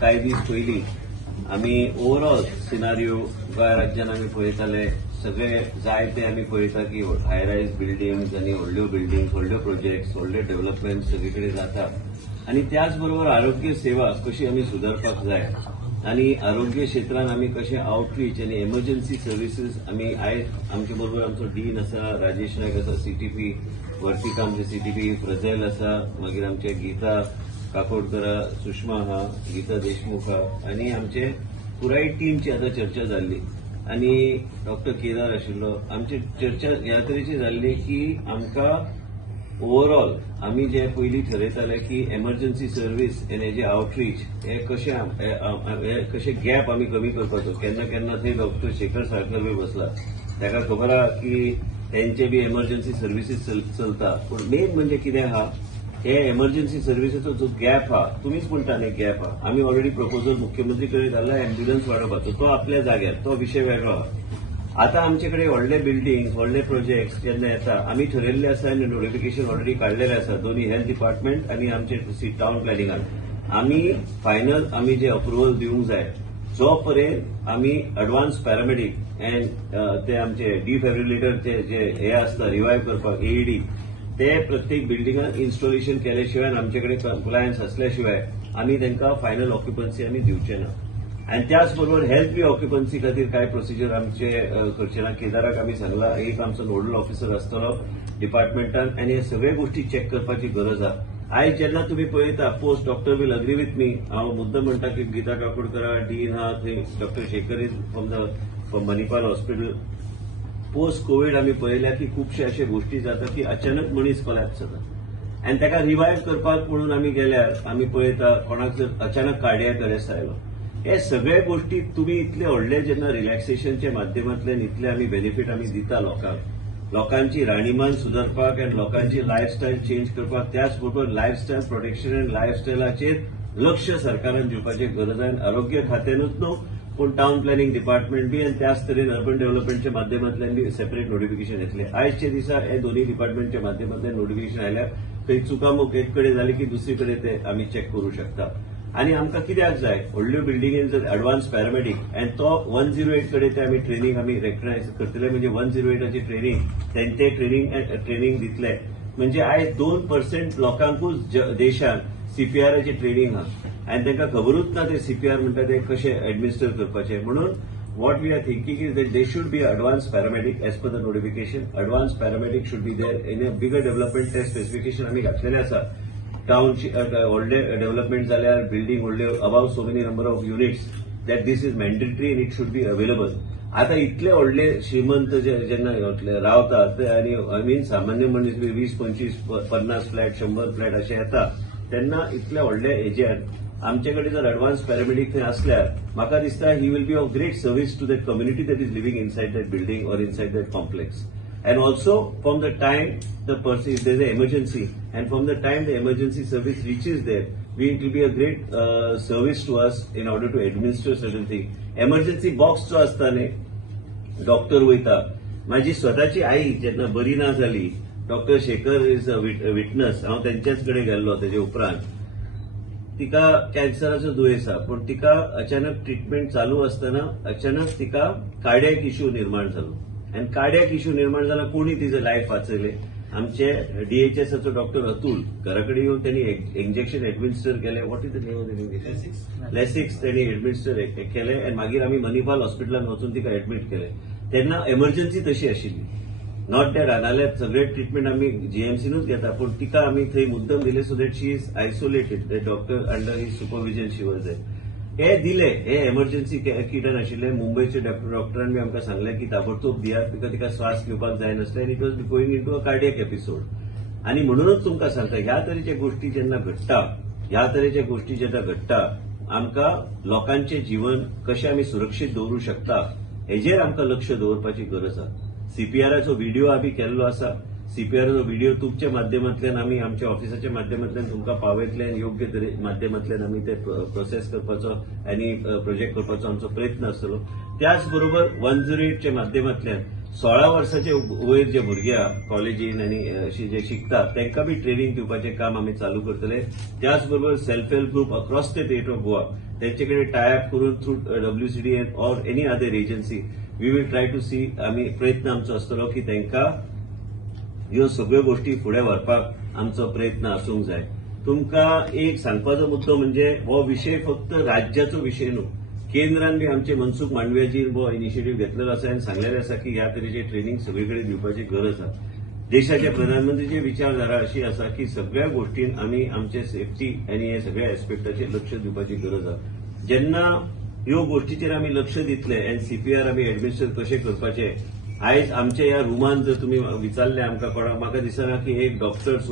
कांय दीस पयलीं आमी ओव्हरऑल सिनारियो गोंय राज्यान आमी पळयताले सगळे जायते आमी पळयता की हाय रायज बिल्डिंग्स आनी व्हडल्यो बिल्डिंग्स व्हडल्यो प्रोजेक्ट्स व्हडले डेव्हलपमेंट सगळे कडेन जाता आनी त्याच बरोबर आरोग्य सेवा कशी आमी सुदारपाक जाय आनी आरोग्य क्षेत्रांत आमी कशें आउटरीच आनी एमर्जन्सी सर्विसीस आमी आयज आमचे बरोबर आमचो डीन आसा राजेश नायक आसा सीटीपी वर्तिका आमचे सीटीपी फ्रजेल आसा मागीर आमचे गीता काकोडकर सुषमा आहा गीता देशमुख आहा आनी आमचे पुराय टीमची आतां चर्चा जाल्ली आनी डॉक्टर केदार आशिल्लो आमची चर्चा ह्या तरेची जाल्ली की आमकां ओव्हरऑल आमी जे पयलीं ठरयताले की एमर्जन्सी सर्व्हिस आनी हेजे आउटरीच हे कशे गॅप आमी कमी करपाचो केन्ना केन्ना थंय डॉक्टर शेखर साळकर बी बसला ताका खबर आहा की तेंचे बी एमर्जन्सी सर्व्हिसीस चलता पूण मेन म्हणजे कितें आहा हे एमर्जन्सी सर्व्हिसीचो जो गॅप आहा तुमीच म्हणटा न्ही गॅप आहा आमी ऑलरेडी प्रपोजल मुख्यमंत्री कडेन घाल्ला एम्ब्युलन्स वाडोवपाचो तो आपल्या जाग्यार तो विशय वेगळो आहा आता आमचे कडेन व्हडले बिल्डिंग व्हडले प्रोजेक्ट्स जेन्ना येता आमी ठरयल्ले आसा आनी नोटिफिकेशन ऑलरेडी काडलेलें आसा दोन्ही हेल्थ डिपार्टमेंट आनी आमचे टाउन प्लॅनिंगान आमी फायनल आमी जे अप्रुव्हल दिवंक जाय जो पर्यंत आमी एडवान्स पॅरामेडीक एंड ते आमचे डिफॅब्रिलेटर जे हे आसता रिवायव करपाक एईडी ते प्रत्येक बिल्डिंगात इन्स्टॉलेशन केल्या शिवाय आमचे कडेन कंप्लायन्स असल्या शिवाय आमी तांकां फायनल ऑक्युपन्सी आमी दिवचे ना आनी त्याच बरोबर हेल्थ बी ऑक्युपन्सी खातीर काय प्रोसिजर आमचे करचे ना केदाराक आमी सांगला एक आमचो नोडल ऑफिसर आसतलो डिपार्टमेंटान आनी हे सगळे गोष्टी चॅक करपाची गरज आहा आयज जेन्ना तुमी पळयता post doctor will agree with me हांव मुद्दम म्हणटा की गीता काकोडकर डीन आहा थंय doctor Shekhar is from Manipal hospital post Covid आमी पळयल्या की खुबशे अशे गोष्टी जाता की अचानक मनीस कोलॅप्स जाता आनी ताका रिवायव करपाक म्हणून आमी गेल्यार आमी पळयता कोणाक जर अचानक कार्डियॅक अरेस्ट आयलो हे सगळे गोष्टी तुमी इतले व्हडले जेन्ना रिलॅक्सेशनच्या माध्यमांतल्यान इतले आमी बेनिफीट आमी दिता लोकांची राहणीमान सुदारपाक आनी लोकांची लायफस्टायल चेंज करपाक त्याच बरोबर लायफस्टायल प्रोटेक्शन आनी लायफस्टायलाचेर लक्ष सरकारान दिवपाची गरज आहे आरोग्य खात्यानूच न्हू पूण टाउन प्लॅनिंग डिपार्टमेंट बी आनी त्याच तरेन अर्बन डेव्हलपमेंटच्या माध्यमांतल्यान बी सेपरेट नोटिफिकेशन येतले आयजच्या दिसा हे दोन्ही डिपार्टमेंटच्या माध्यमांतल्यान नोटिफिकेशन आयल्यार थंय चुकामूक एक कडेन जाली की दुसरे कडेन ते आमी चॅक करूं शकता आनी आमकां कित्याक जाय व्हडल्यो बिल्डिंगेन जर एडवान्स पॅरामेडीक आनी तो 108 कडेन ते आमी ट्रेनिंग आमी रेकग्नायज करतले म्हणजे 108ची ट्रेनिंग ते ट्रेनिंग दितले म्हणजे आयज 2% लोकांकूच देशान सीपीआराची ट्रेनिंग आहा आनी तांकां खबरूच ना ते सीपीआर म्हणटा ते कशें एडमिनिस्टर करपाचे म्हणून what we are thinking is that there should be an advanced paramedic as per the notification. Advanced paramedic should be there in a bigger development test specification आमी घातलेले आसा टाउनची व्हडले डेव्हलपमेंट जाल्यार बिल्डिंग व्हडले above so many number of units that this is mandatory and it should be available आता इतले व्हडले श्रीमंत जेन्ना रावतात आनी आय मीन सामान्य मनीस 20-25-50 फ्लॅट 100 फ्लॅट अशे येता तेन्ना इतले व्हडले हेजेर आमचे कडेन जर एडवान्स पॅरामेडीक थंय असल्यार म्हाका दिसता he will be of great service to that community that is living inside that building or inside that complex and also from the time the person if there is an emergency and from the time the emergency service reaches there it will be a great service to us in order to administer certain thing emergency box जो असता न्ही doctor वयता माझी स्वताची आई जेन्ना बरी ना जाली doctor Shekhar is a witness हांव तेंच्याच कडेन गेल्लो तेजे उपरांत तिका कॅन्सराचो दुयेंस आहा पूण तिका अचानक ट्रिटमेंट चालू आसतना अचानक तिका कार्डियॅक इश्यू निर्माण जालो आनी कार्डियॅक इश्यू निर्माण जाला कोणी तिचं लायफ वाचयले आमचे डीएचएसचो डॉक्टर अतुल घरा कडेन येवन त्यांनी इंजेक्शन एडमिनिस्टर केले what is the name of injection Lasix त्यांनी एडमिनिस्टर केले आनी मागीर आमी मणिपाल हॉस्पिटलान वचून तिका एडमिट केले तेन्ना एमर्जन्सी तशी आशिल्ली नॉट दॅट नाल्यार सगळे ट्रिटमेंट आमी जीएमसीनूच घेता पूण तिका आमी थंय मुद्दम दिले so that she is isolated the doctor under his supervision she was there हे दिले हे एमर्जन्सी किटन आशिल्ले मुंबयचे डॉक्टरान बी आमकां सांगले की ताबडतोब दियात बिकॉज तिका श्वास घेवपाक जायनासले आनी it was going into a cardiac episode आनी म्हणूनच तुमकां सांगता ह्या तरेचे गोष्टी जेन्ना घडटा आमकां लोकांचें जीवन कशें आमी सुरक्षीत दवरूं शकता हेजेर आमकां लक्ष दवरपाची गरज आसा सीपीआराचो व्हिडिओ आमी केल्लो आसा सीपीआरचो व्हिडिओ तुमच्या माध्यमांतल्यान आमी आमच्या ऑफिसाच्या माध्यमांतल्यान तुमकां पावयतले आनी योग्य तरे माध्यमांतल्यान आमी ते प्रोसेस करपाचो आनी प्रोजेक्ट करपाचो आमचो प्रयत्न आसतलो. त्याच बरोबर 108च्या माध्यमांतल्यान 16 वर्साचे वयर जे भुरगे कॉलेजीन आनी अशी जे शिकतात तांकां बी ट्रेनिंग दिवपाचें काम आमी चालू करतले. त्याच बरोबर self help group across the state of Goa त्यांचे कडेन टाय अप करून through WCDA or any other agency we will try to see आमी प्रयत्न आमचो आसतलो की तांकां ह्यो सगळ्यो गोष्टी फुडें व्हरपाक आमचो प्रयत्न आसूंक जाय. तुमकां एक सांगपाचो मुद्दो म्हणजे हो विशय फक्त राज्याचो विशय न्हू. केंद्रान बी आमचे मनसुख मांडवियाजीन हो इनिशिएटीव्ह घेतलेलो आसा आनी सांगलेलें आसा की ह्या तरेचे ट्रेनिंग सगळीकडे दिवपाची गरज आसा. देशाच्या प्रधानमंत्रीची विचारधारा अशी आसा की सगळ्या गोष्टींत आमी आमचे सेफ्टी आनी हे सगळ्या एस्पेक्टाचेर लक्ष दिवपाची गरज आसा. जेन्ना ह्यो गोष्टीचेर आमी लक्ष दितले आनी सीपीआर आमी एडमिनिस्ट्रेट कशें करपाचे. आयज आमच्या ह्या रुमान जर तुमी विचारले आमकां कोणाक म्हाका दिसना की एक डॉक्टर्स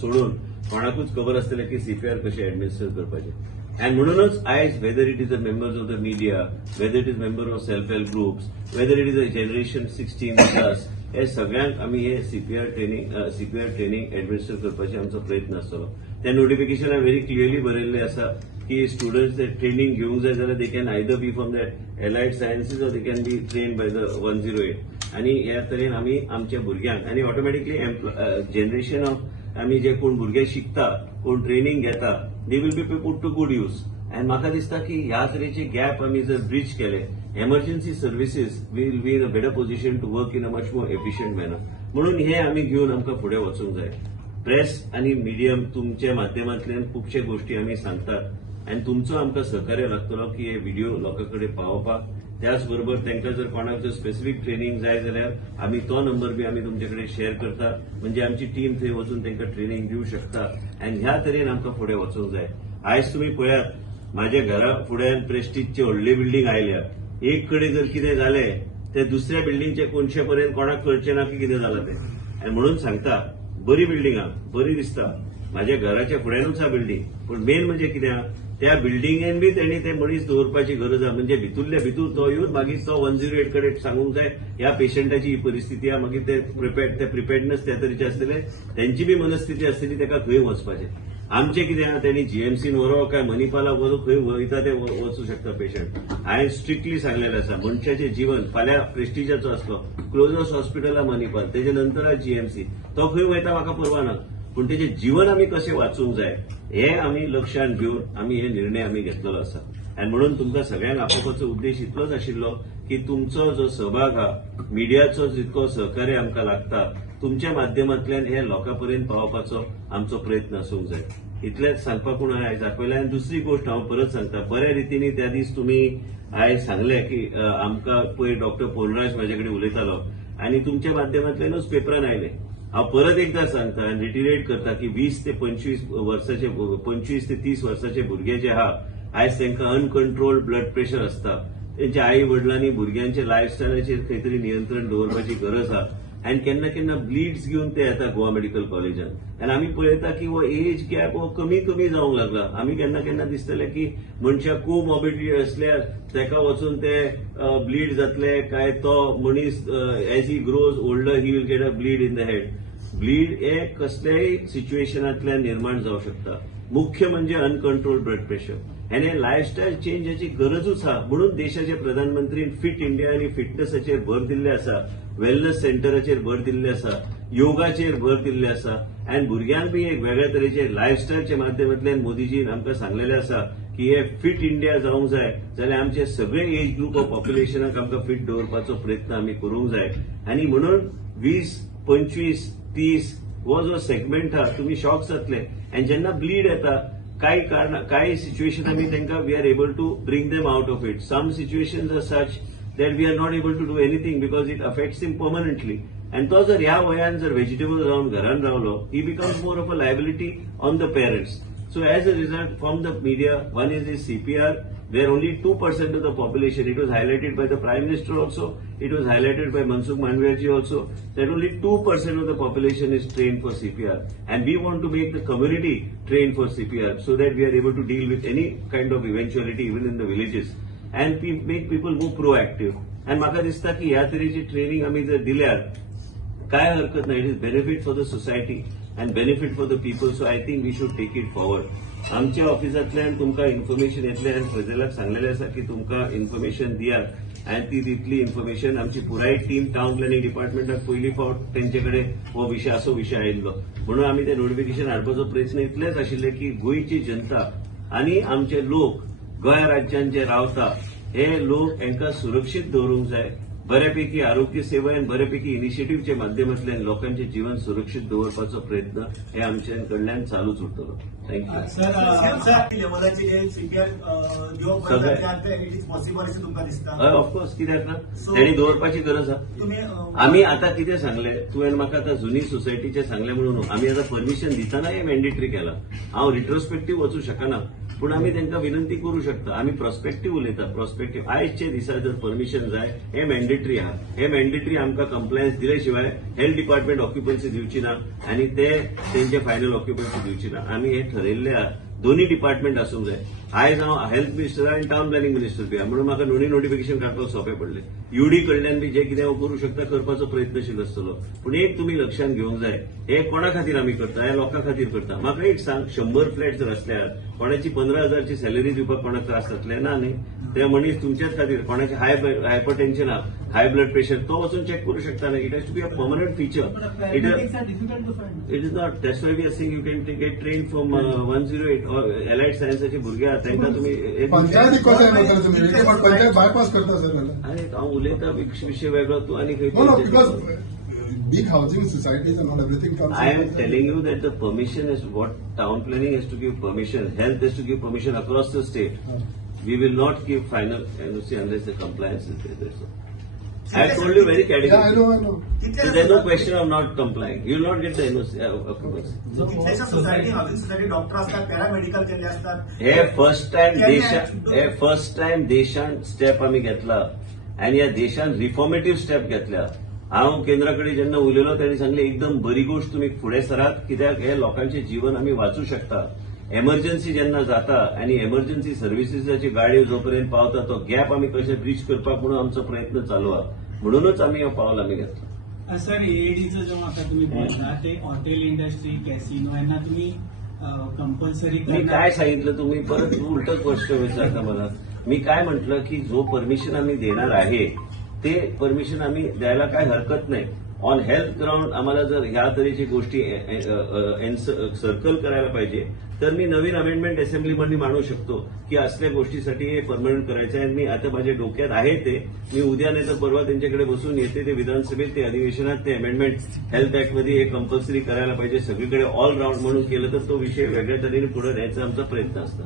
सोडून कोणाकूच खबर आसतलें की सीपीआर कशें एडमिनिस्ट्रेट करपाचें. And म्हणूनच आयज whether it is the members of the media, whether it is members of self-help groups, whether it is a generation 16 plus, हे सगळ्यांक आमी हे सीपीआर ट्रेनिंग एडमिनिस्ट्रेट करपाचे आमचो प्रयत्न आसतलो. त्या नोटिफिकेशनार व्हेरी क्लियरली बरयल्लें आसा की स्टुडंट्स ते ट्रेनिंग घेवंक जाय जाल्यार they can either be from that allied sciences or they can be train by the 108. आनी ह्या तरेन आमी आमच्या भुरग्यांक आनी ऑटोमॅटिकली जनरेशन ऑफ आमी जे कोण भुरगे शिकता कोण ट्रेनिंग घेता they will be put to good use. आनी म्हाका दिसता की ह्या तरेचे गॅप आमी जर ब्रिज केले emergency services will be in a better position to work in a much more efficient manner. म्हणून हे आमी घेवन आमकां फुडें वचूंक जाय. प्रेस आनी मिडियम तुमच्या माध्यमांतल्यान खुबशे गोष्टी आमी सांगतात आनी तुमचो आमकां सहकार्य लागतलो की हे व्हिडिओ लोकां कडेन पावोवपाक. त्याच बरोबर तांकां जर कोणाक जर स्पेसिफीक ट्रेनिंग जाय जाल्यार आमी तो नंबर बी आमी तुमचे कडेन शेअर करता म्हणजे आमची टीम थंय वचून तांकां ट्रेनिंग दिवंक शकता. आनी ह्या तरेन आमकां फुडें वचूंक जाय. आयज तुमी पळयात म्हाज्या घरा फुड्यान प्रेस्टीजची व्हडली बिल्डींग आयल्या. एक कडेन जर कितें जालें ते दुसऱ्या बिल्डींगचे कोणशे पर्यंत कोणाक कळचें ना की कितें जालां तें. आनी म्हणून सांगता बरी बिल्डींग आहा बरी दिसता म्हाज्या घराच्या फुड्यानूच आहा बिल्डींग. पूण मेन म्हणजे कितें आहा त्या बिल्डिंगेन बी त्यांनी ते मनीस दवरपाची गरज आहे. म्हणजे भितूरल्या भितूर तो येऊन मागीर तो 108 कडे सांगूंक जाय ह्या पेशंटाची ही परिस्थिती आहे. मागीर ते प्रिपेर्डनेस त्या तरेचे आसतले त्यांची बी मनस्थिती आसतली ताका खंय वचपाचें. आमचे कितें आहा त्यांनी जीएमसीन व्हरप काय मणिपालाक व्हरून खंय वयता ते वचूं शकता पेशंट. हांवें स्ट्रिक्टली सांगलेलें आसा मनशाचें जीवन फाल्यां प्रेस्टिजाचो आसलो क्लोजस्ट हॉस्पिटल मणिपाल तेजे नंतर जीएमसी तो खंय वयता म्हाका परवा ना. पण तेजे जीवन आमी कशें वाचूंक जाय हे आमी लक्षांत घेवन आमी हे निर्णय आमी घेतलेलो आसा. आनी म्हणून तुमकां सगळ्यांक आपोवपाचो उद्देश इतलोच आशिल्लो की तुमचो जो सहभाग आहा मिडियाचो जितको सहकार्य आमकां लागता तुमच्या माध्यमांतल्यान हे लोकांपर्यंत पावोवपाचो आमचो प्रयत्न आसूंक जाय. इतलेंच सांगपाक पूण आयज आपयलें. आनी दुसरी गोष्ट हांव परत सांगता बऱ्या रितीनी त्या दीस तुमी आयज सांगलें की आमकां पयर डॉक्टर पोलराज म्हाजे कडेन उलयतालो आनी तुमच्या माध्यमांतल्यानूच पेपरान आयलें. हांव परत एकदा सांगता आनी रिटिरेट करता की 20 ते 25 वर्साचे 25 ते 30 वर्साचे भुरगे जे आहा आयज तांकां अनकंट्रोल्ड ब्लड प्रेशर आसता. तेंच्या आई वडिलांनी भुरग्यांच्या लायफस्टायलाचेर खंय तरी नियंत्रण दवरपाची गरज आहा. आनी केन्ना केन्ना ब्लिड्स घेवन ते येता गोवा मेडिकल कॉलेजान आनी आमी पळयता की हो एज गॅप हो कमी कमी जावंक लागला. आमी केन्ना केन्ना दिसतलें की मनशाक कोमॉर्बिडिटी असल्यार ताका वचून ते ब्लीड जातले काय तो मनीस as he grows older he will get a bleed in the head. Bleed हे कसल्याय सिच्युएशनांतल्यान निर्माण जावंक शकता. मुख्य म्हणजे अनकंट्रोल्ड ब्लड प्रेशर आनी हे लायफस्टायल चेंजाची गरजूच आहा. म्हणून देशाचे प्रधानमंत्रीन फिट इंडिया आनी फिटनेसाचेर भर दिल्ले आसा. वेलनेस सेंटराचेर भर दिल्ले आसा. योगाचेर भर दिल्ले आसा. आनी भुरग्यांक बी एक वेगळ्या तरेचे लायफस्टायलच्या माध्यमांतल्यान मोदीजीन आमकां सांगलेलें आसा की हे फिट इंडिया जावंक जाय जाल्यार आमचे सगळे एज ग्रुप ऑफ पॉप्युलेशनाक आमकां फिट दवरपाचो प्रयत्न आमी करूंक जाय. आनी म्हणून 20, 25, 30 हो जो सेगमेंट आहा तुमी शॉक जातले. आनी जेन्ना ब्लीड येता काही सिच्युएशन आमी तांकां we are able to bring them out of it. Some situations are such that we are not able to do anything because it affects him permanently. And तो जर ह्या वयान जर व्हेजिटेबल जावन घरान रावलो he becomes more of a liability on the parents. So as a result from the media one is the CPR where only 2% of the population, it was highlighted by the Prime Minister also, it was highlighted by Mansook Manviyaji also, that only 2% of the population is trained for CPR. And we want to make the community trained for CPR so that we are able to deal with any kind of eventuality even in the villages. And make people more proactive. And म्हाका दिसता की ह्या तरेची training आमी जर दिल्यार काय हरकत नाही. It is benefit for the society and benefit for the people. So I think we should take it forward. आमच्या ऑफिसांतल्यान तुमकां इन्फॉर्मेशन येतले आनी प्रजेलाक सांगलेलें आसा की तुमकां इन्फॉर्मेशन दियात आनी ती दितली इन्फॉर्मेशन. आमची पुराय टीम टाउन प्लॅनिंग डिपार्टमेंटाक पयली फावट तेंचे कडेन हो विशय असो विशय आयिल्लो म्हणून आमी ते नोटिफिकेशन हाडपाचो प्रयत्न इतलेच आशिल्ले की गोंयची जनता आनी आमचे लोक गोंय राज्यात जे रावता हे लोक हांकां सुरक्षीत दवरूंक जाय. बऱ्यापैकी आरोग्य सेवा आनी बऱ्यापैकी इनिशिएटिव्हच्या माध्यमांतल्यान लोकांचे जीवन सुरक्षीत दवरपाचो प्रयत्न हे आमच्या कडल्यान चालूच उरतलो. थँक्यू. ऑफकोर्स कित्याक ना तेणी दवरपाची गरज आहा. आमी आतां कितें सांगलें तुवें म्हाका आतां जुनी सोसायटीचें सांगलें म्हणून आमी आतां परमिशन दितना हें मॅन्डेटरी केलां. हांव रिट्रोस्पेक्टिव्ह वचूंक शकना पूण आमी तांकां विनंती करूं शकता. आमी प्रॉस्पेक्टिव्ह उलयता. प्रॉस्पेक्टिव्ह आयजचे दिसा जर परमिशन जाय हे मॅन्डेटरी आहा. हे मॅन्डेटरी आमकां कंप्लायन्स दिले शिवाय हेल्थ डिपार्टमेंट ऑक्युपन्सी दिवची ना आनी ते तेंचे फायनल ऑक्युपन्सी दिवची ना. आमी हे ठरयल्ले आहा. दोन्ही डिपार्टमेंट आसूंक जाय. आयज हांव हेल्थ मिनिस्टर आनी टाउन प्लॅनिंग मिनिस्टर बी आहा म्हणून म्हाका दोन्ही नोटिफिकेशन काडपाक सोंपें पडलें. युडी कडल्यान बी जे कितें हांव करूं शकता करपाचो प्रयत्नशील आसतलो. पूण एक तुमी लक्षांत घेवंक जाय हे कोणा खातीर आमी करता ह्या लोकां खातीर करता. म्हाका एक सांग 100 फ्लॅट जर असल्यार कोणाची 15,000ची सॅलरी दिवपाक कोणाक त्रास जातले ना न्ही. ते मनीस तुमच्याच खातीर कोणाचे हायपरटेन्शन आहा हाय ब्लड प्रेशर तो वचून चेक करू शकता ना. It has to be a permanent feature. It is not. That's why we are saying you can get train from 108 or allied सायन्साचे भुरगे आहात तांकां तुमी पंचायत बायपास करता सर. अरे हांव उलयता विशय वेगळो तूं आनी खंय. Big housing societies and not everything comes. I am telling you that the permission is what town planning has to give permission. Health has to give permission across the state. We will not give final NOC unless the compliance is there. So, I have told you very categorically. Yeah, I know. So there is no question of not complying. You will not get the NOC approvals. Society doctor असतात paramedical केले असतात. हे first time देशान step आम्ही घेतला आणि या देशान रिफॉर्मेटिव्ह स्टेप घेतल्या. हांव केंद्राकडे जेन्ना उलयलो तेणी सांगले एकदम बरी गोष्ट तुम्ही फुडें सरात कित्याक हे लोकांचे जीवन आमी वाचूं शकता. एमर्जन्सी जेन्ना जाता आनी एमर्जन्सी सर्व्हिसेसाची गाडयो जोपर्यंत पावता तो गॅप आमी कशें ब्रीच करपाक म्हणून आमचो प्रयत्न चालू आहा. म्हणूनच आमी हो पावल आमी घेतलो. सर एडीचं जेव्हा आता तुम्ही बोलता ते हॉटेल इंडस्ट्री कॅसिनो यांना तुम्ही कंपल्सरी. मी काय सांगितलं तुम्ही परत उलटच गोष्ट विचारता मला. मी काय म्हटलं की जो परमिशन आम्ही देणार आहे ते परमिशन आम्ही द्यायला काय हरकत नाही. ऑन हेल्थ ग्राउंड आम्हाला जर ह्या तऱ्हेची गोष्टी सर्कल करायला पाहिजे तर मी नवीन अमेंडमेंट असेंब्लीमध्ये मांडू शकतो की असल्या गोष्टीसाठी हे परमनंट करायचं आहे. मी आता माझ्या डोक्यात आहे ते मी उद्या नाही तर परवा त्यांच्याकडे बसून येते ते विधानसभेत ते अधिवेशनात ते अमेंडमेंट हेल्थ ऍक्टमध्ये हे कंपल्सरी करायला पाहिजे सगळीकडे ऑल राऊंड म्हणून केलं तर तो विषय वेगळ्या तऱ्हेने पुढे न्यायचा आमचा प्रयत्न असतो.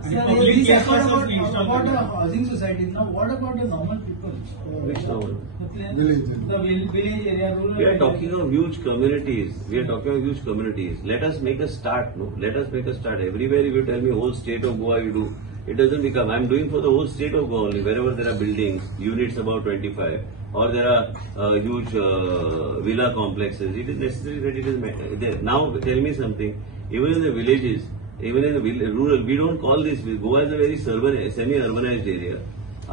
हाऊसिंग सोसायटीज ना what about the normal people. We are talking of huge communities. Let us make a start, no? Let us make a start. Everywhere if you tell me whole state of Goa you do, it doesn't become. I'm doing for the whole state of Goa only. Wherever there are buildings, units about 25, or there are huge villa complexes, it is necessary that it is there. Now tell me something. Even in the villages, even in the rural, we don't call this. Goa is a very semi-urbanized area.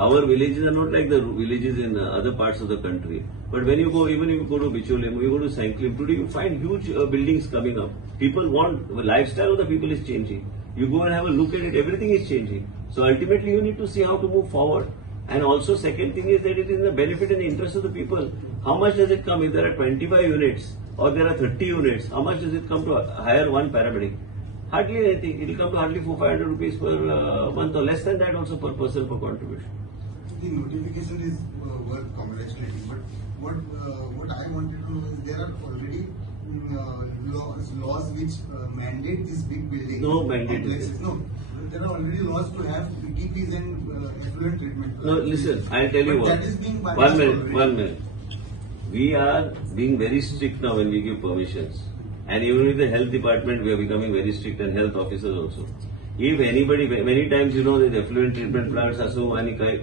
Our villages are not like the villages in other parts of the country. But when you go, even if you go to Bicholim, you go to Sanklim, today you find huge buildings coming up. People want, the lifestyle of the people is changing. You go and have a look at it, everything is changing. So ultimately you need to see how to move forward. And also second thing is that it is in the benefit and the interest of the people. How much does it come if there are 25 units or there are 30 units? How much does it come to hire one paramedic? Hardly anything. It will come to hardly 400-500 rupees per month or less than that also per person for contribution. The notification is worth congratulating, but what I wanted to know is there are already laws which mandate this big building. No mandate. No, there are already laws to have PTPs and effluent treatment. No, listen, I'll tell you what. That is being punished. One minute. We are being very strict now when we give permissions. And even with the health department, we are becoming very strict and health officers also. If anybody, many times you know that effluent treatment plants असो आणि काही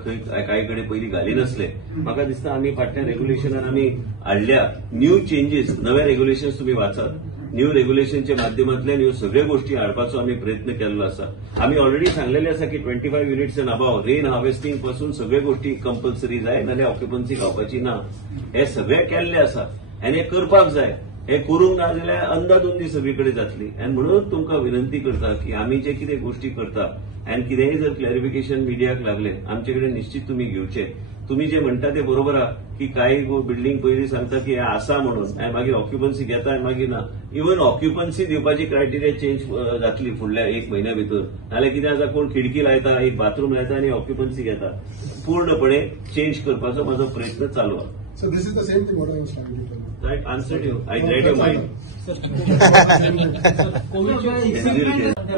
कडे पहिली घाली नसले म्हाका दिसता आम्ही फाटल्या रेग्युलेशनान आम्ही हाडल्या न्यू चेंजेस नव्या रेग्युलेशन्स तुम्ही वाचात न्यू रेग्युलेशनच्या माध्यमांतल्यान ह्यो सगळ्यो गोष्टी हाडपाचो आम्ही प्रयत्न केल्लो आसा. आम्ही ऑलरेडी सांगलेले आसा की 25 units end above rain harvesting पासून सगळ्यो गोष्टी कंपल्सरी जाय नाल्यार ऑक्युपन्सी गावपाची ना. हे सगळे केल्ले आसा आनी हें करपाक जाय. हे करूंक ना जाल्यार अंदाधुंदी सगळीकडे जातली. आनी म्हणून तुमकां विनंती करता की आमी जे कितें गोष्टी करता आनी कितेंय जर क्लॅरिफिकेशन मिडियाक लागले आमचे कडेन निश्चित तुम्ही घेवचे. तुम्ही जे म्हणता ते बरोबर आहा की काही बिल्डींग पयलीं सांगता की हें आसा म्हणून आनी मागीर ऑक्युपन्सी घेता आनी मागीर ना. इवन ऑक्युपन्सी दिवपाची क्रायटेरिया चेंज जातली फुडल्या 1 म्हयन्या भितर. नाल्यार कितें आसा कोण खिडकी लायता, एक बाथरूम लायता आनी ऑक्युपन्सी घेता. पूर्णपणे चेंज करपाचो म्हजो प्रयत्न चालू आहा. So this is the same thing what I was trying to tell you. I answered you. I read your mind.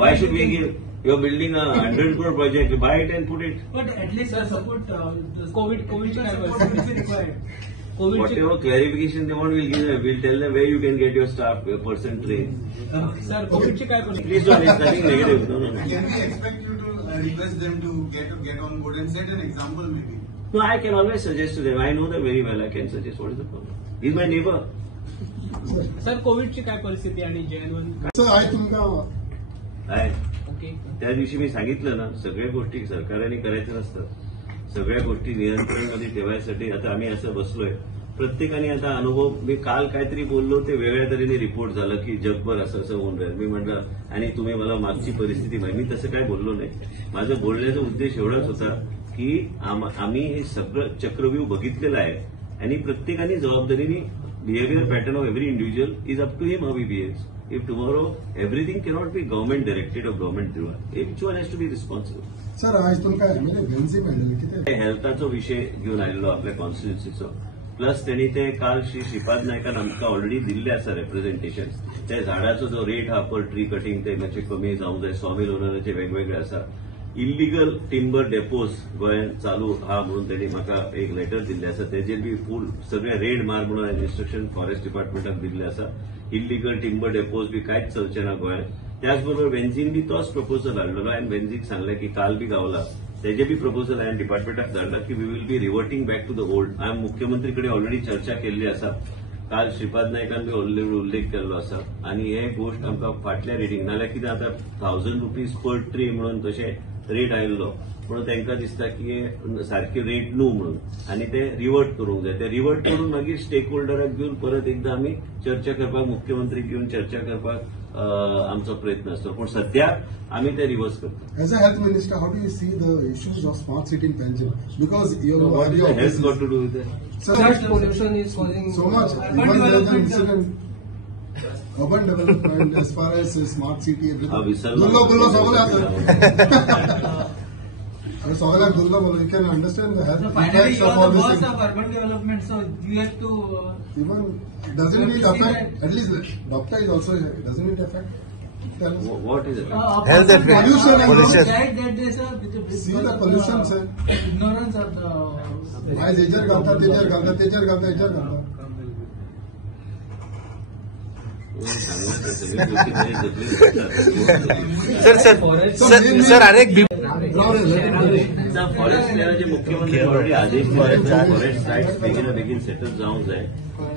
Why should we give? You're building a 100 crore project. Buy it and put it. But at least support COVID is required. Whatever clarification they want, we'll give them. We'll tell them where you can get your staff, your person trained. Sir, COVID ची काय परिस्थिती? Please don't. It's nothing negative. No. Can we expect you to request them to get on board and set an example maybe? No, I can always suggest to them. I know them very well. I can suggest. What is the problem? He's my neighbor. Sir कोविडची काय परिस्थिती आणि JN1 Sir, I think okay. त्या दिवशी मी सांगितलं ना, सगळ्या गोष्टी सरकारने करायच्या नसतात. सगळ्या गोष्टी नियंत्रणमध्ये ठेवायसाठी आता आम्ही असं बसलोय. प्रत्येकाने आता अनुभव, मी काल काहीतरी बोललो ते वेगळ्या तऱ्हेने रिपोर्ट झालं की जगभर असं असं होऊन राहील. मी म्हटलं आणि तुम्ही मला मागची परिस्थिती माहिती. मी तसं काय बोललो नाही. माझं बोलण्याचा उद्देश एवढाच होता की आम्ही हे सगळं चक्रव्यूह बघितलेलं आहे आणि प्रत्येकाने जबाबदारीने behaviour pattern of every individual is up to him how he behaves. If tomorrow everything cannot be government directed or government driven, each one has to be responsible. sir, आज तुमका एमएलए पॅनल किती हेल्थाचो विषय घेऊन आलेलो आपल्या कॉन्स्टिट्युन्सीचो. Plus त्यांनी ते काल श्रीपाद नायकान आमकां ऑलरेडी दिल्ले आसा रिप्रेझेंटेशन. त्या झाडाचो जो रेट हा पर ट्री कटिंग ते मातशे कमी जावंक जाय. सॉमील ओनराचे वेगवेगळे आसा. इल्लिगल टिंबर डेपोज गोंयांत चालू हा म्हणून त्यांनी म्हाका एक लेटर दिल्ले आसा. तेजेर बी फूल सगळे रेड मार म्हणून इन्स्ट्रक्शन फॉरेस्ट डिपार्टमेंटाक दिल्ले आसा. इल्लिगल टिंबर डेपोज बी कांयच चलचे ना गोंयांत. त्याचबरोबर वेन्झीन बी तोच प्रपोजल हाडलेलो आनी वेन्झीक सांगलें की काल बी गावला तेजे बी प्रपोजल हांवें डिपार्टमेंटाक धाडला की we will be reverting back to the old. हांवें मुख्यमंत्री कडेन ऑलरेडी चर्चा केल्ली आसा. काल श्रीपाद नायकान बी उल्लेख केल्लो आसा आनी हे गोष्ट आमकां फाटल्या रेटींग नाल्यार कितें आतां 1000 रुपीज पर ट्री म्हणून तशें रेट आयिल्लो म्हणून तांकां दिसता की हे सारके रेट न्हू म्हणून आनी ते रिवर्ट करूंक जाय. ते रिवर्ट करून मागीर स्टेक होल्डराक घेवन परत एकदां आमी चर्चा करपाक मुख्यमंत्री घेवन चर्चा करपाक आमचो प्रयत्न आसता. पूण सध्या आमी ते रिवर्स करता. As a health minister, how do you see the issues of smart city in Panjim? Because What is the health got to do with it? Sir, pollution is causing so much. Even there is an incident. Urban development, as far as smart city, everything. Dullo सगळे आता. अरे सगळ्या दुर्लभ बोलो. You can understand the health effects of all this. of urban development, so you have to. Even doesn't it affect? At least doctor is also here. Doesn't it affect? Tell us. What is it? Health effect. Pollution and pollution. That there's a See the pollution, sir. Ignorance of the. आज याच्यावर घालतात, त्याच्यावर घालतात, त्याच्यावर घालतात, याच्यावर घालतात. Sir अनेक फॉरेस्ट लेवलचे मुख्यमंत्री ऑलरेडी आदेश दिले फॉरेस्ट रायट्स बेगीन सेटल जावंक जाय.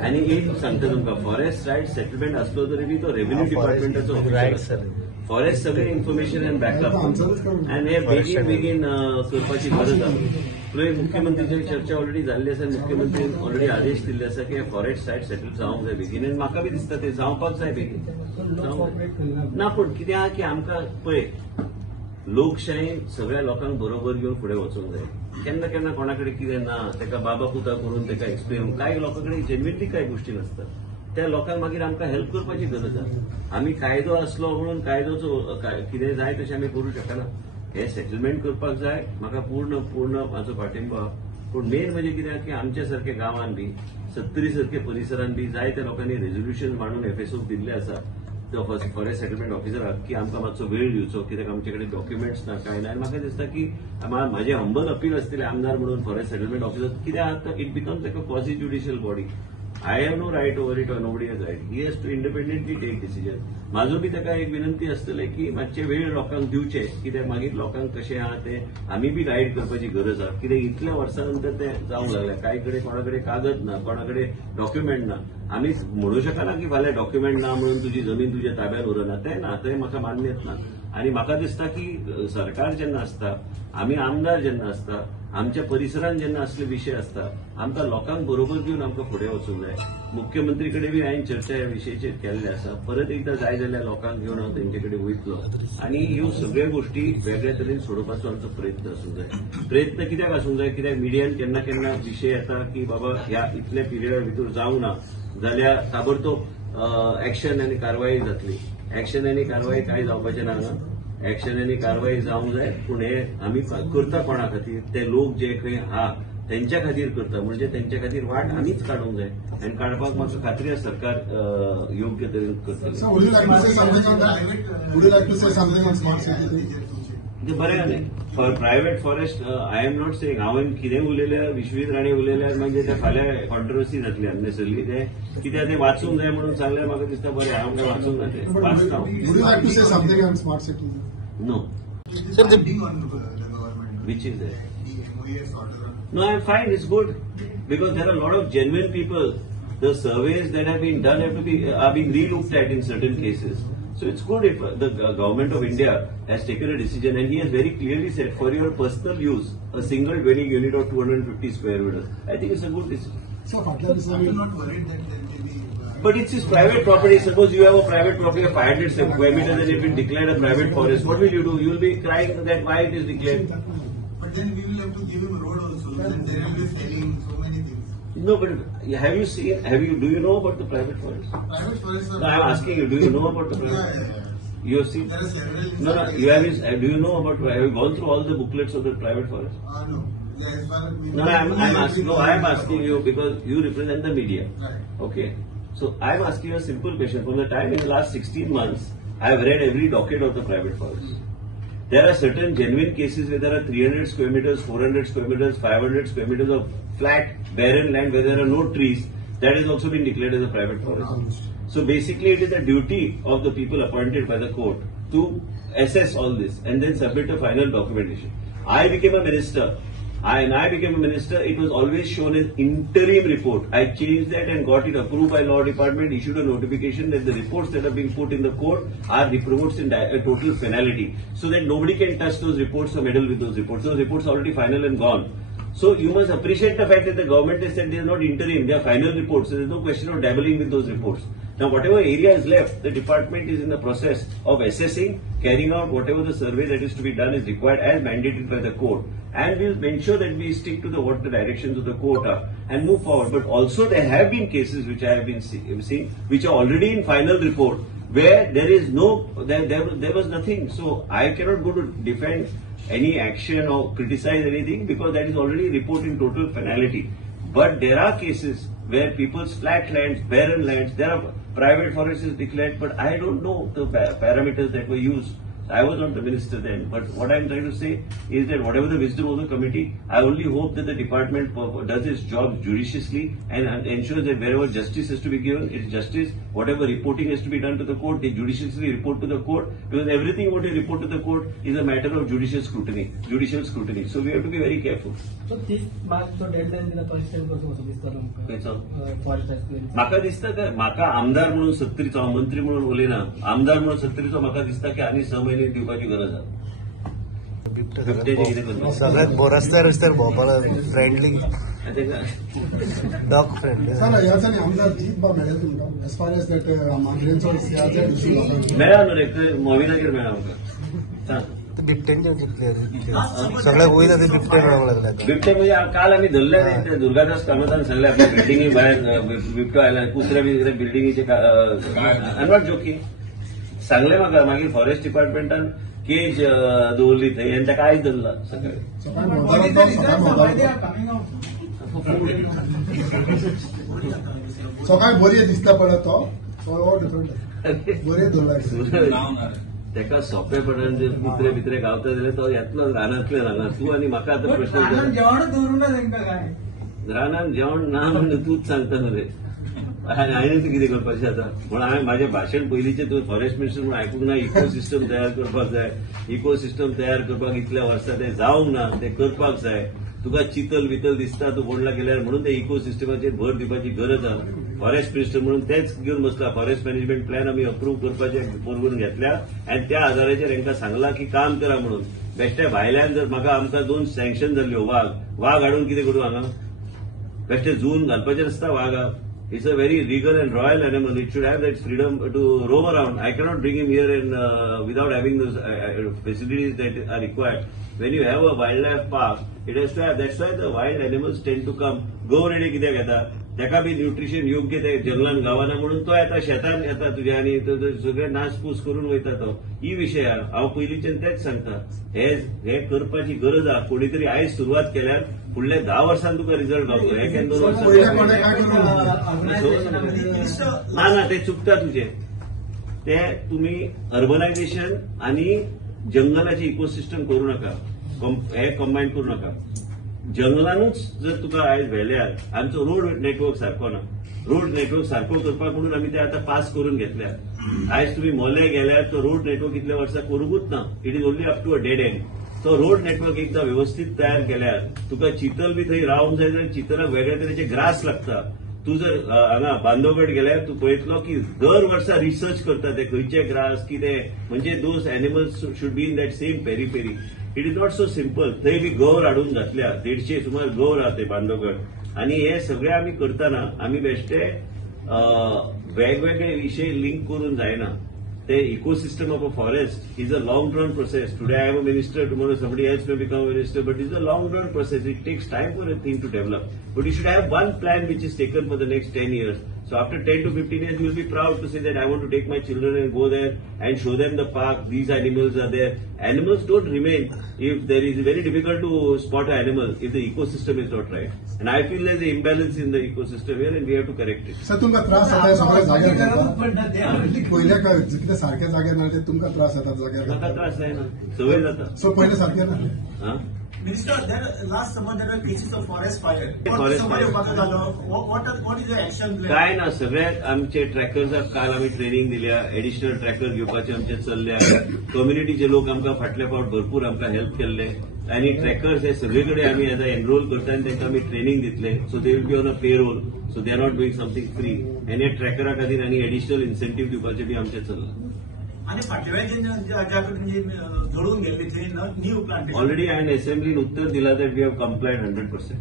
आनी एक सांगता तुमकां फॉरेस्ट रायट्स सेटलमेंट आसलो तरी बी तो रेव्हेन्यू डिपार्टमेंटाचो ऑफिसर. फॉरेस्ट सगळे इन्फॉर्मेशन एंड बॅकअप आनी हे बेगीन करपाची गरज आसा. पळय मुख्यमंत्रीची चर्चा ऑलरेडी जाल्ली आसा. मुख्यमंत्रीन ऑलरेडी आदेश दिल्ले आसा की फॉरेस्ट सायट सेटल जावंक जाय बेगीन. आनी म्हाका बी दिसता ते जावपाक जाय बेगीन. ना पूण कितें आहा की आमकां पळय लोकशायेन सगळ्या लोकांक बरोबर घेवन फुडें वचूंक जाय. केन्ना केन्ना कोणा कडेन कितें ना ताका बाबा पुता करून ताका एक्सप्लेन कांय लोकां कडेन जेन्युइनली कांय गोश्टी नासतात. त्या लोकांक मागीर आमकां हेल्प करपाची गरज आसा. आमी कायदो आसलो म्हणून कायदोचो कितें जाय तशें आमी करूं शकना. हे सेटलमेंट करपाक जाय. म्हाका पूर्ण म्हाजो पाठिंबा. पूण मेन म्हणजे कितें की आमच्या सारख्या गांवांत बी 70 सारख्या परिसरांत बी जायत्या लोकांनी रेझोल्युशन मांडून एफएसओक दिल्ले आसा फॉरेस्ट सेटलमेंट ऑफिसराक की आमकां मातसो वेळ दिवचो कित्याक आमचे कडेन डॉक्युमेंट्स ना कांय ना. आनी म्हाका दिसता की म्हाजें हंबल अपील आसतलें आमदार म्हणून फॉरेस्ट सेटलमेंट ऑफिसर कित्याक आतां it becomes like a quasi judicial body. I have no right over it or nobody has right. He has to independently take decision. म्हाजो बी ताका एक विनंती आसतले की मातशे वेळ लोकांक दिवचे कित्याक मागीर लोकांक कशें आहा ते आमी बी गायड करपाची गरज आहा. कित्याक इतल्या वर्सां नंतर ते जावंक लागले. कांय कडेन कोणा कडेन कागद ना कोणा कडेन डॉक्युमेंट ना. आमी म्हणूं शकना की फाल्यां डॉक्युमेंट ना म्हणून तुजी जमीन तुज्या ताब्यात उरना. तें ना तें म्हाका मान्यच ना. आणि म्हाका दिसता की सरकार जेन्ना आसता, आमी आमदार जेन्ना आसता, आमच्या परिसरांत जेन्ना असले विशय आसता, आमकां लोकांक बरोबर घेवन आमकां फुडें वचूंक जाय. मुख्यमंत्री कडेन बी हांवें चर्चा ह्या विशयाचेर केल्ली आसा. परत एकदां जाय जाल्यार लोकांक घेवन हांव तेंचे कडेन वयतलो आनी ह्यो सगळ्यो गोष्टी वेगळ्या तरेन सोडोवपाचो आमचो प्रयत्न आसूंक जाय. प्रयत्न कित्याक आसूंक जाय? कित्याक मिडियान केन्ना केन्ना विशय येता की बाबा ह्या इतल्या पिरियडा भितर जावंक ना जाल्यार ताबडतोब एक्शन आनी कारवाई जातली. एक्शन आनी कारवाई कांय जावपाचें ना हांगा. एक्शन आनी कारवाई जावंक जाय, पूण हे आमी करता कोणा खातीर? ते लोक जे खंय हा त्यांच्या खातीर करता, म्हणजे त्यांच्या खातीर वाट आमीच काडूंक जाय आनी काडपाक म्हाका खात्री आसा सरकार योग्य तरेन करतले. So would you like to say something on that? Would you like to say something on smart city? ते बरें जालें. For private forest I am not saying, हांवें कितें उलयल्यार विश्वीत राणे उलयल्यार म्हणजे ते फाल्यां कॉन्ट्रोवर्सी जातली अननेसरली. ते कित्याक ते वाचूंक जाय म्हणून सांगल्यार म्हाका दिसता बरें, हांव काय वाचूंक ना ते वाचता. Would you like to say something on smart city? No. Sir, the binding on the government. Which is there? The MOES order. No, I'm fine. It's good because there are a lot of genuine people. The surveys that have been done are being re-looked at in certain cases. So it's good if the government of India has taken a decision, and he has very clearly said for your personal use, a single dwelling unit of 250 square meters. I think it's a good decision. So फाटल्या Are you दिसांनी not worried that there may be? But it's his private property. Suppose you have a private property of 500 square meters and it's been declared a private forest. What will you do? You will be crying that why it is declared. But then we will have to give him a road also. Then there will be selling so many things. No, but have you seen? Do you know about the private forest? Private forests are. No, I'm asking you. Do you know about the private? Yeah. You have seen? There are several. No. You have. Do you know about? Have you gone through all the booklets of the private forest? No. Yeah, as far as we No, I'm asking you because you represent the media. Right. Okay. So I'm asking you a simple question. From the time in the last 16 months, I have read every docket of the private forest. There are certain genuine cases where there are 300 square meters, 400 square meters, 500 square meters of flat, barren land where there are no trees. That has also been declared as a private forest. So basically, it is the duty of the people appointed by the court to assess all this and then submit a final documentation. I became a minister. When I became a minister, it was always shown as interim report. I changed that and got it approved by law department, issued a notification that the reports that are being put in the court are reports in a total finality, so that nobody can touch those reports or meddle with those reports. Those reports are already final and gone. So you must appreciate the fact that the government has said they are not interim, they are final reports. So there is no question of dabbling with those reports. Now whatever area is left, the department is in the process of assessing, carrying out whatever the survey that is to be done is required as mandated by the court. And we'll ensure that we stick to what the directions of the court are and move forward. But also there have been cases which I have been seeing, which are already in final report, where there is there was nothing. So I cannot go to defend any action or criticize anything because that is already report in total finality. But there are cases where people's flat lands, barren lands, there are private forests is declared, but I don't know the parameters that were used. I was not the minister then, but what I'm trying to say is that whatever the wisdom of the committee, I only hope that the department does its job judiciously and ensures that wherever justice has to be given, it's justice. Whatever reporting has to be done to the court, they judiciously report to the court, because everything what they report to the court is a matter of judicial scrutiny. So we have to be very careful. So 30 March तो deadline दिला तो extend करतो असं दिसतं खंयचो? Forest explain म्हाका दिसता काय म्हाका आमदार म्हणून 70चो मंत्री म्हणून उलयना, आमदार म्हणून 70चो म्हाका दिसता की आनी 6 म्हयने दिवपाची गरज आसा. बिबट्याचें कितें करता? सगळ्यात रस्त्यार भोंवपाक फ्रेंडली डॉग फ्रेंडली. सर ह्या दिसांनी आमदार जीत बा मेळ्ळे तुमकां एज फार एज दॅट मागण्यांचो ह्या ज्या दिवशी लोकांक मेळ्ळा न्हू रे, मोविनागेर मेळ्ळा म्हाका. बिबट्यांचे जिंकले सगळ्याक वयता ते बिबटे मेळोंक लागल्या. बिबटे म्हणजे काल आमी धरले रे, दुर्गादास कामतान सांगले आपल्या बिल्डिंगी भायर बिबटो आयला, कुत्रे बी बिल्डिंगीचे. I am not joking. सांगले म्हाका, मागीर फॉरेस्ट डिपार्टमेंटान केज दवरली थंय आनी ताका आयज धरला सकाळी. सकाळी बरी दिसता पळय तो डिफरंट बरे दवरला. ताका सोंपेपणान जर कुत्रे बित्रे गावता जाल्यार तो येतलो रानांतले रानात. तूं आनी म्हाका आतां प्रश्न जेवण दवरूं ना तांकां काय रानांत जेवण ना म्हणून तूंच सांगता न्हू रे. हांवें कितें करपाचें आतां म्हण हांवें म्हाजें भाशण पयलींचें तुवें फॉरेस्ट मिनिस्टर म्हूण आयकूंक ना. इकोसिस्टम तयार करपाक जाय, इकोसिस्टम तयार करपाक इतल्या वर्सां तें जावंक ना, तें करपाक जाय. तुका चितल वितल दिसता तू बोंडला गेल्यार म्हणून ते इकोसिस्टमाचेर भर दिवपाची गरज आहा. फॉरेस्ट मिनिस्टर म्हणून तेच घेऊन बसला. फॉरेस्ट मॅनेजमेंट प्लॅन आम्ही अप्रूव्ह करपाचे परवून घेतल्या आणि त्या आधाराचेर तांकां सांगला की काम करा म्हणून. बेश्टे भायल्यान जर म्हाका आमकां 2 सँक्शन जाल्ल्यो वाघ हाडून कितें करूं हांगा? बेश्टे झून घालपाचें आसता वाघाक. It's a very regal and royal animal. It should have that freedom to roam around. I cannot bring him here without having those facilities that are required. When you have a wildlife park, it has to have. That's why the wild animals tend to come. गौरेडे कित्याक येता? ताका बी nutrition योग्य ते जंगलान गावना म्हणून तो येता शेतान येता तुज्या आनी सगळे नासपूस करून वयता तो. ही विशय आहा. हांव पयलींच्यान तेच सांगता. हे करपाची गरज आहा. कोणी तरी आयज सुरवात केल्यार फुडल्या 10 वर्सांन तुका रिझल्ट गावतलो. 1-2 वर्सां ना ते चुकता तुझे. ते तुम्ही अर्बनायझेशन आणि जंगलाचे इकोसिस्टम करू नका. हे कंबायन करू नका. जंगलानूच जर तुका आयज व्हेल्यार आमचो रोड नेटवर्क सारको ना. रोड नेटवर्क सारको करपाक म्हणून आमी ते आतां पास करून घेतल्या. आयज तुम्ही मोले गेल्यार तो रोड नेटवर्क इतल्या वर्सां करूंकूच ना. It is only up to a dead end. तो रोड नेटवर्क एकदा व्यवस्थित तयार केल्यार तुका चितल बी थंय रावंक जाय जाल्यार चितलाक वेगळ्या तरेचे ग्रास लागता. तू जर हांगा बांदोगड गेल्यार तू पळयतलो की दर वर्सा रिसर्च करता ते खंयचे ग्रास कितें म्हणजे those animals should be in that same perry. It is not so simple. थंय बी गौर हाडून घातल्या. 150 सुमार गौर आहा ते बांदोगड. आणि हे सगळे आमी करतना आमी बेश्टे वेगवेगळे विषय लिंक करून जायना. The ecosystem of a forest is a long-run process. Today I am a minister, tomorrow somebody else may become a minister, but it's a long-run process. It takes time for a thing to develop. But you should have one plan which is taken for the next 10 years. So after 10 to 15 years, you will be proud to say that I want to take my children and go there and show them the park. These animals are there. Animals don't remain if there is very difficult to spot an animal if the ecosystem is not right. And I feel there's an imbalance in the ecosystem here and we have to correct it. Sir तुमकां त्रास जाता सगळ्या जाग्यार जाता. पयल्या काय कितें सारक्या जाग्यार ना ते तुमकां त्रास जाता जाग्यार. म्हाका त्रास जायना. सवय जाता. सो पयले सारकें ना. हा? Minister, last summer there were cases of forest fire. Forest fire. What is your action plan? काय ना सगळे आमचे ट्रॅकर्साक काल आमी ट्रेनिंग दिल्या. एडिशनल ट्रॅकर घेवपाचे आमचे चल्ल्या. कम्युनिटीचे लोक आमकां फाटल्या फावट भरपूर आमकां हेल्प केल्ले. आणि ट्रॅकर्स हे सगळीकडे आम्ही आता एनरोल करता आणि त्यांना आम्ही ट्रेनिंग दितले. So they will be on a payroll. So they are not doing something free. आणि या ट्रॅकरा खातीर आनी एडिशनल इन्सेंटीव दिवपाचे बी आमचे चल्ला. आणि फाटल्या वेळेस ज्या कडेन जळून गेल्ली थंय न्यू प्लांटेशन ऑलरेडी हांवें असेंब्लीन उत्तर दिला दॅट वी हॅव कंप्लायड 100%.